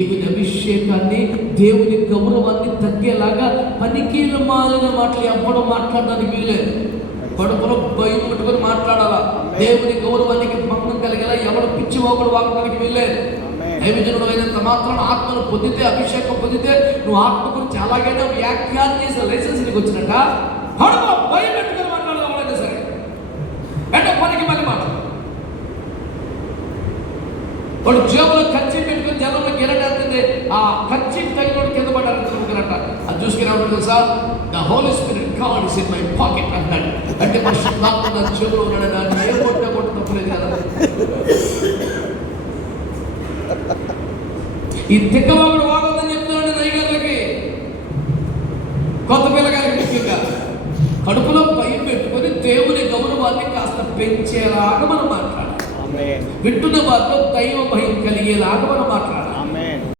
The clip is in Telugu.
దేవుని అభిషేకాన్ని, దేవుని గౌరవాన్ని తగ్గేలాగా పనికీలు మాలిన మాటలు ఎవ్వడం మాట్లాడడానికి వీలేదు. కడుపులో భయం పట్టుకొని మాట్లాడాలా. దేవుని గౌరవానికి భంగం కలిగేలా ఎవడు పిచ్చి ఒకడు వాగడానికి వీలేదు. దైవజనుడు అయినంత మాత్రం ఆత్మను పొందితే, అభిషేకం పొందితే నువ్వు ఆత్మ గురించి అలాగైనా వ్యాఖ్యానం చేసే లైసెన్స్ నీకు వచ్చినట్ట కడుపులో భయం పెట్టుకొని మాట్లాడదాం. ఎవరైనా సరే అంటే పనికి మళ్ళీ మాట వాడు జేబులో ఖర్చు పెట్టుకుని జనంలో గిరటేస్తుంది. ఆ ఖర్చు తగిన కింద పడ్డారంట. అది చూసుకునేప్పుడు తెలుసా, the holy spirit God is in my pocket అన్నాడు. అంటే పరిశుద్ధాత్మ నా జేబులో ఉన్నాడు. దాన్ని ఏ కొట్ట తప్పలేదు కదా. ఈ తిక్కవాడు వాగొద్దని చెప్తున్నాడు నైగర్లకి, కొత్త పిల్లగారికి ముఖ్యంగా. కడుపులో భయం పెట్టుకొని దేవుని గౌరవాన్ని కాస్త పెంచేలాగా మనం మాట్లాడాలి. వింటున్న వారిలో దైవ భయం కలిగేలాగా మనం మాట్లాడాలి.